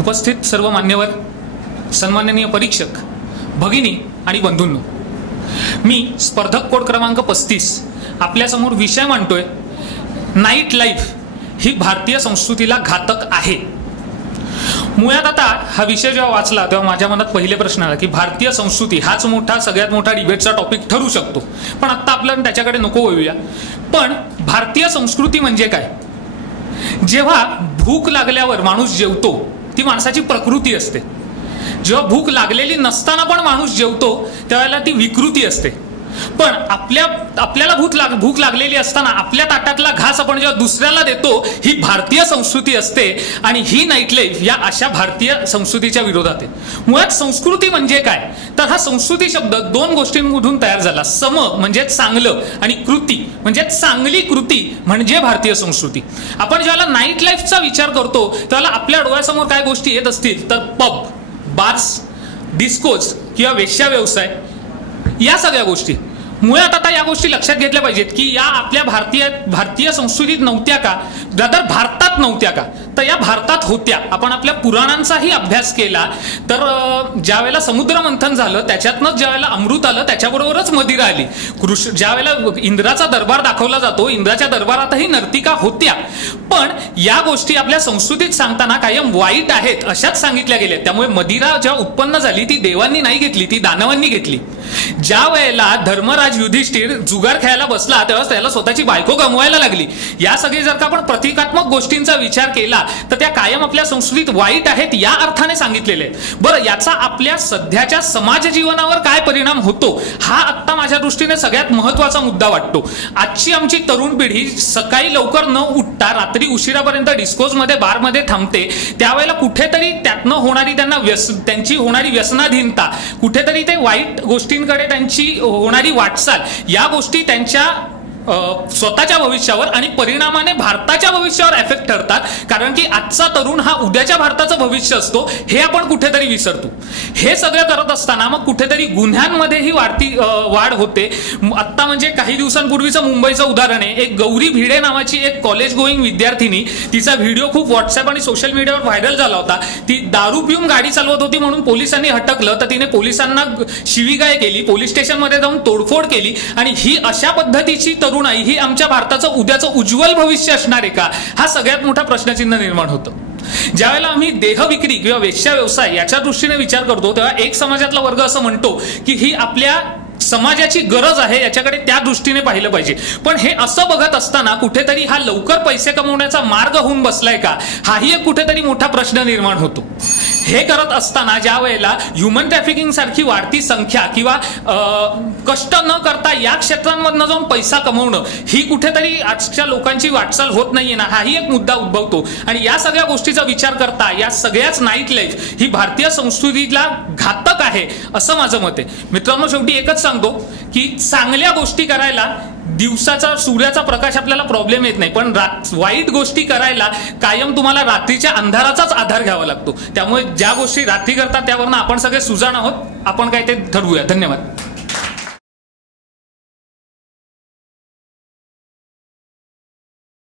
उपस्थित सर्व मान्यवर, सन्माननीय परीक्षक, भगिनी आणि बंधूंनो, मी स्पर्धक कोड क्रमांक 35 आपल्यासमोर विषय मांडतोय, नाईट लाईफ ही भारतीय संस्कृतीला घातक आहे। मुळात आता हा विषय जेव्हा वाचला तेव्हा माझ्या मनात पहिले प्रश्न आला की भारतीय संस्कृती हाच सगळ्यात मोठा डिबेटचा टॉपिक ठरू शकतो, पण आता आपण त्याच्याकडे नको वळूया। पण भारतीय संस्कृती म्हणजे काय? जेव्हा भूक लागल्यावर माणूस जेवतो ती माणसाची प्रकृती असते। जेव्हा भूक लागलेली नसताना पण माणूस जेवतो त्यावेळेला ती विकृती असते। पण आपल्याला भूक लागलेली असताना आपल्या ताटातला घास आपण जेव्हा दुसऱ्याला देतो ही भारतीय संस्कृती असते आणि ही नाईट लाईफ या अशा भारतीय संस्कृतीच्या विरोधात आहे। मुळात संस्कृती म्हणजे काय तर हा संस्कृती शब्द दोन गोष्टींमधून तयार झाला। सम म्हणजे चांगलं आणि कृती म्हणजे चांगली कृती म्हणजे भारतीय संस्कृती। आपण जेव्हा नाईट लाईफचा विचार करतो त्याला आपल्या डोळ्यासमोर काय गोष्टी येत असतील तर पब, बार्स, डिस्कोज किंवा वेश्या व्यवसाय या सगळ्या गोष्टी। मुळात आता या गोष्टी लक्षात घेतल्या पाहिजेत की या आपल्या भारतीय संस्कृतीत नव्हत्या का, तर भारतात नव्हत्या का, तर या भारतात होत्या। आपण आपल्या पुराणांचाही अभ्यास केला तर ज्यावेळेला समुद्र मंथन झालं त्याच्यातनंच ज्यावेळेला अमृत आलं त्याच्याबरोबरच मदिरा आली। ज्यावेळेला इंद्राचा दरबार दाखवला जातो, इंद्राच्या दरबारातही नर्तिका होत्या, पण या गोष्टी आपल्या संस्कृतीत सांगताना कायम वाईट आहेत अशाच सांगितल्या गेल्या। त्यामुळे मदिरा जेव्हा उत्पन्न झाली ती देवांनी नाही घेतली, ती दानवांनी घेतली। ज्या वेळेला धर्मराज युधिष्ठिर जुगार खेळायला बसला तेव्हा त्याला स्वतःची बायको गमवायला लागली। या सगळी जर का आपण प्रतिकात्मक गोष्टींचा विचार केला तर त्या कायम आपल्या संस्कृतीत वाईट आहेत या अर्थाने सांगितलेले आहेत। बरं, याचा आपल्या सध्याच्या समाज जीवनावर काय परिणाम होतो हा आता माझ्या दृष्टीने सगळ्यात महत्त्वाचा मुद्दा वाटतो। आजची आमची तरुण पिढी सकाळी लवकर न उठता रात्री उशिरापर्यंत डिस्कोजमध्ये, बारमध्ये थांबते। त्यावेळेला कुठेतरी त्यातनं होणारी त्यांची होणारी व्यसनाधीनता, कुठेतरी ते वाईट गोष्टींकडे त्यांची होणारी वाटचाल, या गोष्टी त्यांच्या स्वतःच्या भविष्यावर आणि परिणामाने भारताच्या भविष्यावर इफेक्ट ठरतात। कारण की आजचा तरुण हा उद्याच्या भारताचं भविष्य असतो हे आपण कुठेतरी विसरतो। हे सगळं करत असताना मग कुठेतरी गुन्ह्यांमध्येही वाढ होते। आत्ता म्हणजे काही दिवसांपूर्वीचं मुंबईचं उदाहरण आहे। एक गौरी भिडे नावाची एक कॉलेज गोईंग विद्यार्थिनी, तिचा व्हिडिओ खूप व्हॉट्सअप आणि सोशल मीडियावर व्हायरल झाला होता। ती दारू पिऊन गाडी चालवत होती म्हणून पोलिसांनी हटकलं तर तिने पोलिसांना शिवीगाळ केली, पोलीस स्टेशनमध्ये जाऊन तोडफोड केली। आणि ही अशा पद्धतीची तरुणाई ही आमच्या भारताचं उद्याचं उज्ज्वल भविष्य असणार आहे का हा सगळ्यात मोठा प्रश्नचिन्ह निर्माण होतं। ज्यावेळेला आम्ही देह विक्री किंवा वेश्या व्यवसाय याच्या दृष्टीने विचार करतो तेव्हा एक समाजातला वर्ग असं म्हणतो की ही आपल्या समाजाची गरज आहे, याच्याकडे त्या दृष्टीने पाहिलं पाहिजे। पण हे असं बघत असताना कुठेतरी हा लवकर पैसे कमवण्याचा मार्ग होऊन बसलाय का हाही एक कुठेतरी मोठा प्रश्न निर्माण होतो। हे करत असताना ज्या वेळेला ह्युमन ट्रॅफिकिंग सारखी वाढती संख्या किंवा कष्ट न करता या क्षेत्रांमधनं जाऊन पैसा कमवणं ही कुठेतरी आजच्या लोकांची वाटचाल होत नाहीये ना, हाही एक मुद्दा उद्भवतो। आणि या सगळ्या गोष्टीचा विचार करता या सगळ्याच नाईट लाईफ ही भारतीय संस्कृतीला घातक आहे असं माझं मत आहे। मित्रांनो, शेवटी एकच सांगतो की चांगल्या गोष्टी करायला दिवसाचा सूर्याचा प्रकाश आपल्याला प्रॉब्लेम येत नाही, पण वाईट गोष्टी करायला कायम तुम्हाला रात्रीच्या अंधाराचाच आधार घ्यावा लागतो। त्यामुळे ज्या गोष्टी रात्री करतात त्यावरनं आपण सगळे सुजाण आहोत, आपण काय ते ठरवूया। धन्यवाद।